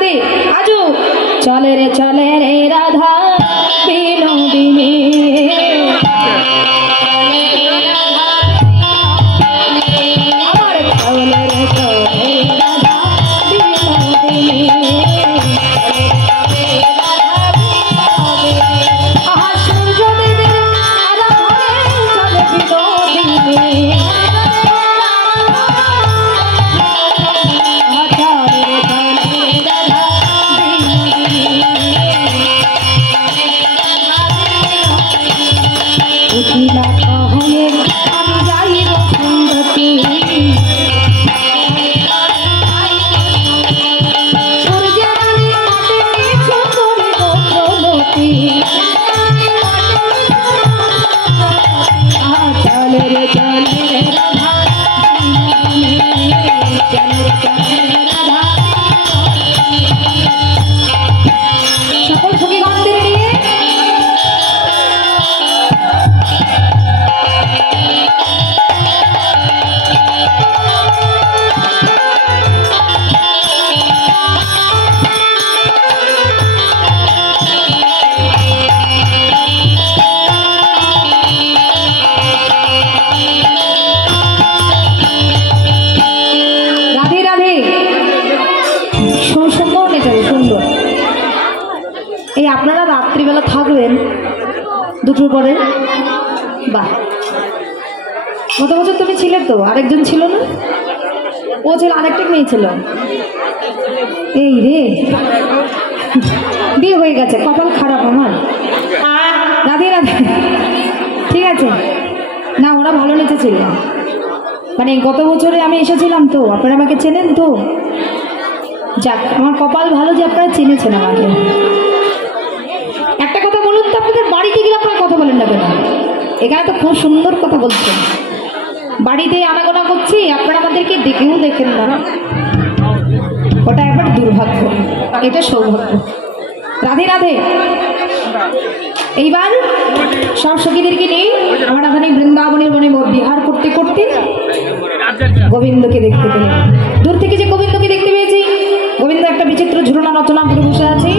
রাধে আজো চলে রে রাধা বিনোদিনী আপনারা রাত্রিবেলা থাকবেন দুটোর পরে বাহ গত বছর তুমি ছিলে তো আরেকজন ছিল না ও ছিল আরেকটা মেয়ে ছিল এই রে বিয়ে হয়ে গেছে কপাল খারাপ আমার রাধে রাধে ঠিক আছে না ওরা ভালো নেচেছিল মানে গত বছরে আমি এসেছিলাম তো আপনারা আমাকে চেনেন তো যাক আমার কপাল ভালো যে আপনারা চিনেছেন আমাকে একটা কথা বলুন তো আপনাদের বাড়িতে গেলে আপনারা কথা বলেন না কেন এখানে তো খুব সুন্দর কথা বলছেন বাড়িতে আনাগোনা করছি আপনারা আমাদেরকে দেখেও দেখেন না ওটা একবার দুর্ভাগ্য এটা সৌভাগ্য রাধে রাধে এইবার সব সখীদেরকে নিয়ে আমার রাধারানী বৃন্দাবনের বনে বিহার করতে করতে গোবিন্দকে দেখতে পেলেন দূর থেকে যে গোবিন্দকে দেখতে পেয়েছি গোবিন্দ একটা বিচিত্র ঝুলনা রচনা করে বসে আছে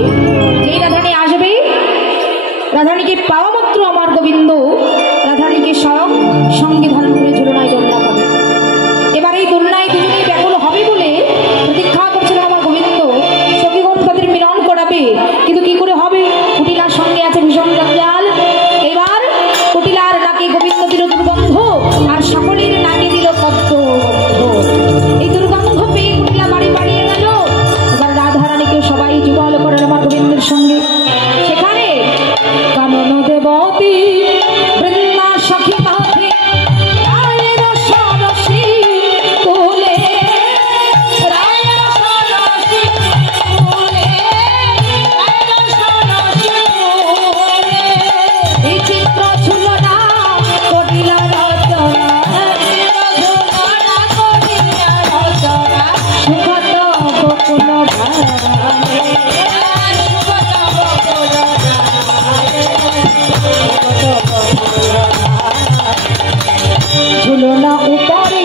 যেই রাধারানী আসবে রাধারানীকে পাওয়া মাত্র আমার গোবিন্দ রাধারানীকে স্বয়ং সঙ্গে ধারণ করে ঝুলনায় জন্ম পাবে এবার এই দোলনায় দুজনেই ব্যাকুল হবে বলে প্রতীক্ষা করছিল আমার গোবিন্দ সখীগণ তাদের মিলন করাবে কিন্তু কি করে হবে কুটিলার সঙ্গে আছে ভীষণ জঞ্জাল এবার কুটিলার নাকে গোবিন্দ দিল দুর্গন্ধ আর সকলের নাকে দিল পদ্ম এই দুর্গন্ধ পেয়ে কুটিলা বাড়ি বাড়িয়ে গেল এবার রাধারানীকে সবাই যুগল করেন আমার গোবিন্দের সঙ্গে সেখানে কানন দেবতী বৃন্দা সখী মাথে রায়ের সরসী কুলে রায়ের সরসী কুলে রায়ের সরসী কুলে এই চিত্র ছিল না করিলা রচনা করিলা রচনা সুখত বকুল ঢালে ঝুলনা উপরে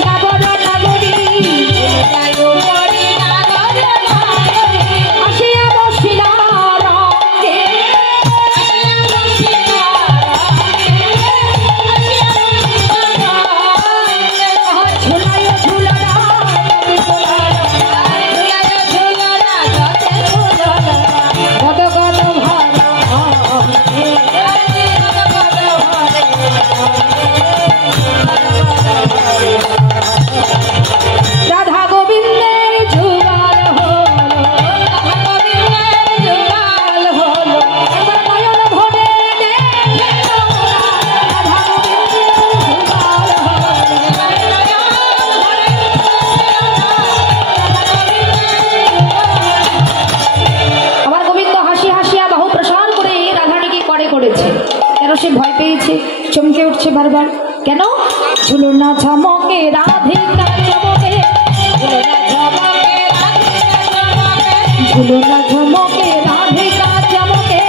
নাগর নাগরী আসিয়া বসিলা রঙে ঝুলাই ঝুলনা কত কত রাধা গোবিন্দের যুগল হলো রাধা গোবিন্দের যুগল হলো একবার নয়ন ভরে দেখে রাধা গোবিন্দের যুগল হলো আমার গোবিন্দ হাসি হাসিয়া বাহু প্রসার করে রাধারানীকে করে করেছে কেন সে ভয় পেয়েছে চমকে উঠছে বারবার কেন ঝুলনা ঝমকে রাধিকা চমকে ঝুলনা ঝমকে রাধিকা চমকে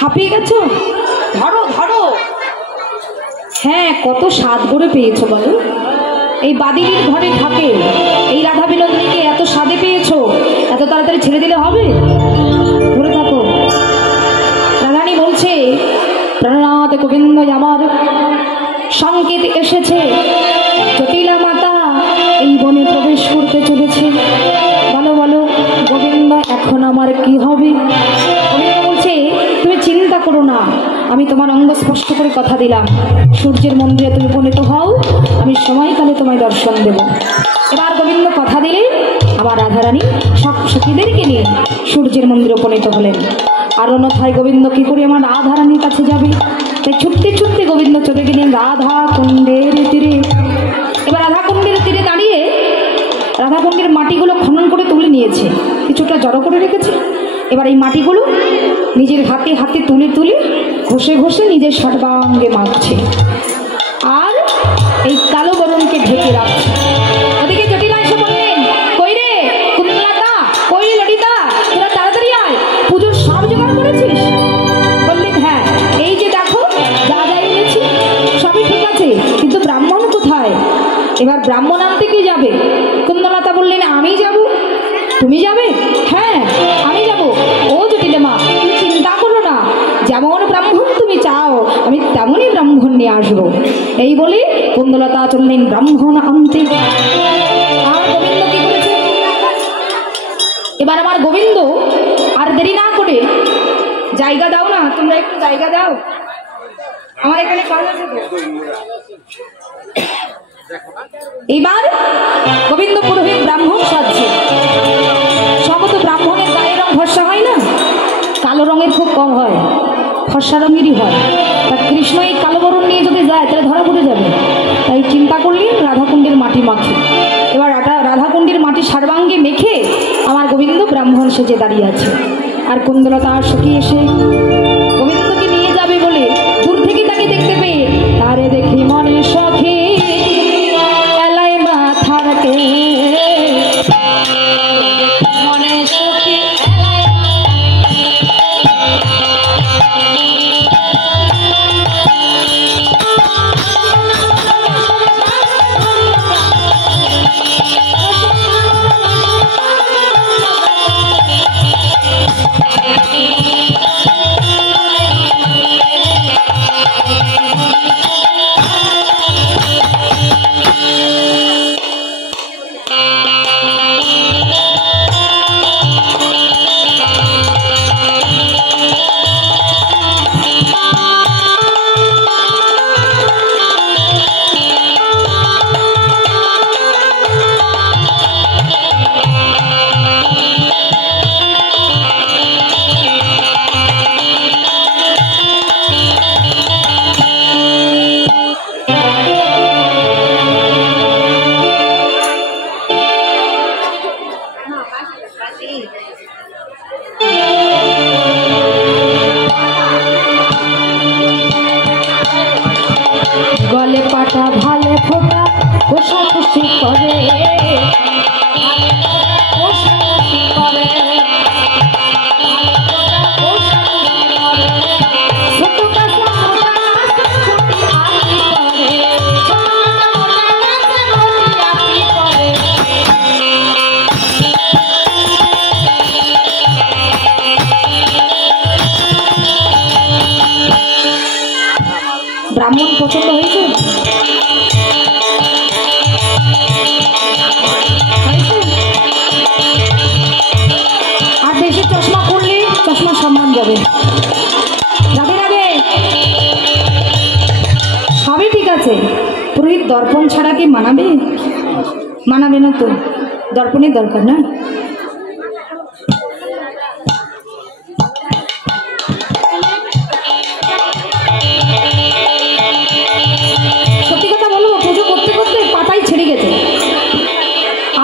হাঁপিয়ে গেছো? ধরো ধরো। হ্যাঁ, কত স্বাদ করে পেয়েছো বলো। এই বাদিনীর ঘরে থাকে এই রাধা বিনোদিনীকে এত স্বাদে পেয়েছো, এত তাড়াতাড়ি ছেড়ে দিলে হবে? ধরে থাকো। রাধারানী বলছে, প্রাণনাথ গোবিন্দ আমার সংকেত এসেছে, জটিলা মাতা এই বনে প্রবেশ করতে চলেছে। বলো বলো গোবিন্দ, এখন আমার কি হবে? গোবিন্দ বলছে, তুমি চিন্তা করো না, আমি তোমার অঙ্গ স্পষ্ট করে কথা দিলাম, সূর্যের মন্দিরে তুমি উপনীত হও, আমি সময়কালে তোমায় দর্শন দেব। এবার গোবিন্দ কথা দিলে আমার রাধারানী সব সখীদেরকে নিয়ে সূর্যের মন্দিরে উপনীত হলেন। আর অন্যথায় গোবিন্দ কি করে আমার রাধারানীর কাছে যাবে? তাই ছুটতে ছুটতে গোবিন্দ চলে গেলেন রাধা কুণ্ডের তীরে। এবার রাধা কুণ্ডের তীরে দাঁড়িয়ে রাধা কুণ্ডের মাটিগুলো খনন করে তুলে নিয়েছে, কিছুটা জড়ো করে রেখেছে। এবার এই মাটিগুলো নিজের হাতে হাতে তুলে তুলে ঘষে ঘষে নিজের সর্বাঙ্গে মাখছে, আর এই কালো বরণকে ঢেকে রাখছে। ওদিকে জটিলা এসে বললেন, কই রে কুণ্ডলতা, কই রে ললিতা, তোরা তাড়াতাড়ি আয়, পুজোর সব জোগাড় করেছিস? বললেন, হ্যাঁ, এই যে দেখো যা যা এনেছি সবই ঠিক আছে, কিন্তু ব্রাহ্মণ কোথায়? এবার ব্রাহ্মণ আনতে কি যাবে? কুণ্ডলতা বললেন, আমি যাব। তুমি যাবে? হ্যাঁ, আমি যাব। ও জটিলা মা, তুমি চিন্তা করো না, যেমন ব্রাহ্মণ তুমি চাও আমি তেমনই ব্রাহ্মণ নিয়ে আসবো। এই বলে কুণ্ডলতা চললেন ব্রাহ্মণ আনতে। আর গোবিন্দ কি করেছে? এবার আমার গোবিন্দ আর দেরি না করে, জায়গা দাও না, তোমরা একটু জায়গা দাও, আমার এখানে কাজ আছে তো। এবার গোবিন্দ পুরোহিত ব্রাহ্মণ সাজছে। সবত ব্রাহ্মণের গায়ের রং ফর্সা হয় না, কালো রঙের খুব কম হয়, ফর্সা রঙেরই হয়। তা কৃষ্ণ এই কালো বরণ নিয়ে যদি যায় তাহলে ধরা পড়ে যাবে। তাই চিন্তা করলেন রাধাকুণ্ডের মাটি মাখে। এবার রাধাকুণ্ডের মাটি সর্বাঙ্গে মেখে আমার গোবিন্দ ব্রাহ্মণ সেজে দাঁড়িয়ে আছে। আর কুণ্ডলতা সখী এসে গোবিন্দকে নিয়ে যাবে বলে দূর থেকে তাকে দেখতে পেয়ে, তারে দেখি মনে সখী এলাই মাথা রাখে, মনে সখী গলে পাটা ভালে ফোটা কোষাকুষি করে, কোষাকুষি করে, ছোট কাছে ছুটি আঁকি করে, আঁকি করে। ব্রাহ্মণ পছন্দ হয়েছে? আর বেশি চশমা পড়লে চশমা সম্মান যাবে। যাবে যাবে, সবই ঠিক আছে। পুরোহিত দর্পণ ছাড়া কি মানাবে? মানাবে না তো, দর্পণের দরকার না। সত্যি কথা বলবো, পুজো করতে করতে পাতাই ছিঁড়ে গেছে।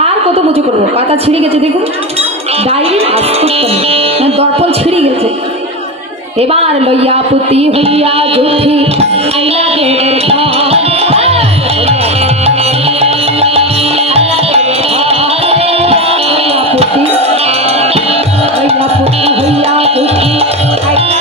আর কত পুজো করবো, পাতা ছিঁড়ে গেছে। দেখুন ডায়েরির আস্তর দর্পণ ছিঁড়ে গেছে। এবার লইয়া পুতি হইয়া জুঠি আইলা গের ঘর, পুতি হইয়া জুঠি আইলা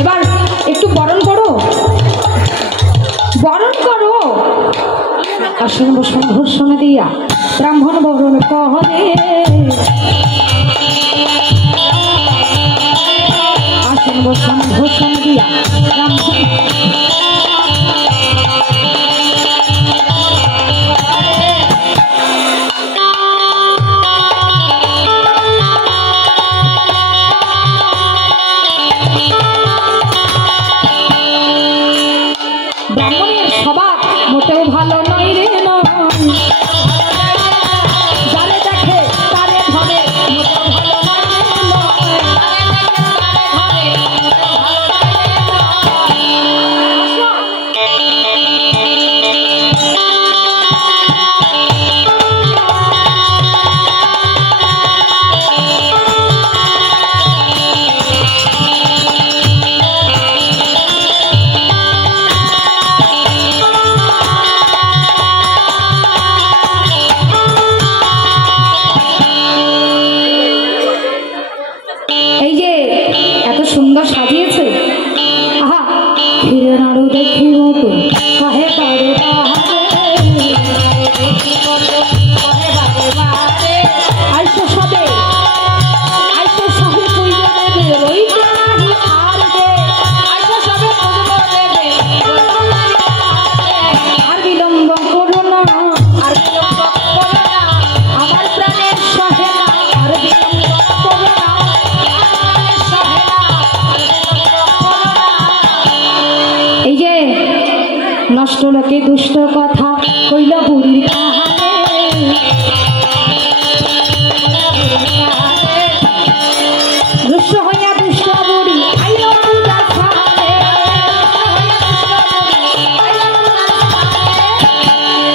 এবার একটু বরণ করো, বরণ করো। আসন বসন ঘোষণা দিয়া ব্রাহ্মণ বরণ কহরে, আসন বসন ঘোষণা দিয়া ব্রাহ্মণ ব্রাহ্মণের স্বভাব মোটেও ভালো নয় রে নয়, যারে দেখে তারে ধরে, মোটেও ভালো নয় রে নয়, এই যে এত সুন্দর সাজিয়েছে, আহা ঘিরে নাড়ু দেখি মতো কাহে বারে আইসো সবে, আইসো সবে পুজো দেবে রইতে নাহি আর দে, আইসো সবে পুজো দেবে আর বিলম্ব করো না, আর বিলম্ব করো না, আমার প্রাণের সহে না, আর বিলম্ব করো না, এই যে নষ্ট লোকে দুষ্ট কথা কইল বুড়ি কাহারে, দুষ্ট হইয়া দুষ্ট বুড়ি আইল পূজা ছাড়ে,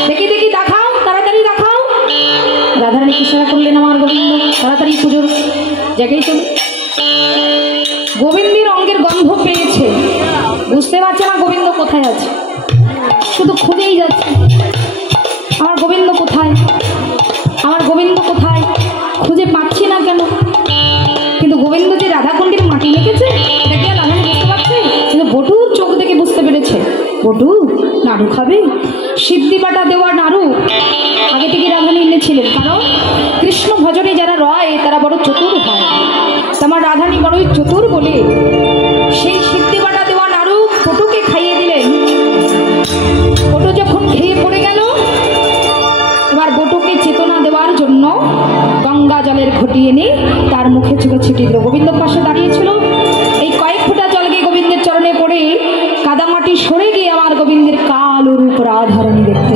দেখি দেখি দেখাও, তাড়াতাড়ি দেখাও। রাধারানী কি সেবা করলেন আমার গোবিন্দ, তাড়াতাড়ি পুজোর জায়গায় চলুন। গোবিন্দের অঙ্গের গন্ধ পেয়েছে, বুঝতে পারছে না গোবিন্দ কোথায় আছে, শুধু খুঁজেই যাচ্ছে আমার গোবিন্দ কোথায়, আমার গোবিন্দ কোথায়, খুঁজে পাচ্ছি না কেন। কিন্তু গোবিন্দ যে রাধাকুণ্ডীর মাটি মেখেছে এটা কি আর রাধারানী বুঝতে পারছে, কিন্তু বটুর চোখ দেখে বুঝতে পেরেছে বটু নাড়ু খাবে। সিদ্ধি বাটা দেওয়া নাড়ু আগে থেকে রাধারানী এনেছিলেন, কারণ কৃষ্ণ ভজনে যারা রয় তারা বড় চতুর হয়, আমার রাধারানী বড়ই চতুর বলে সেই সিদ্ধি বাটা দেওয়া নাড়ু বটুকে খাইয়ে দিলেন। বটু যখন খেয়ে পড়ে গেল, এবার বটুকে চেতনা দেওয়ার জন্য গঙ্গা জলের ঘটি এনে তার মুখে চোখে ছিটিয়ে দিল। গোবিন্দ পাশে দাঁড়িয়েছিল, এই কয়েক ফোঁটা জল গিয়ে গোবিন্দের চরণে পড়ে কাদামাটি সরে গিয়ে আমার গোবিন্দের কালো রূপ রাধারানী দেখতে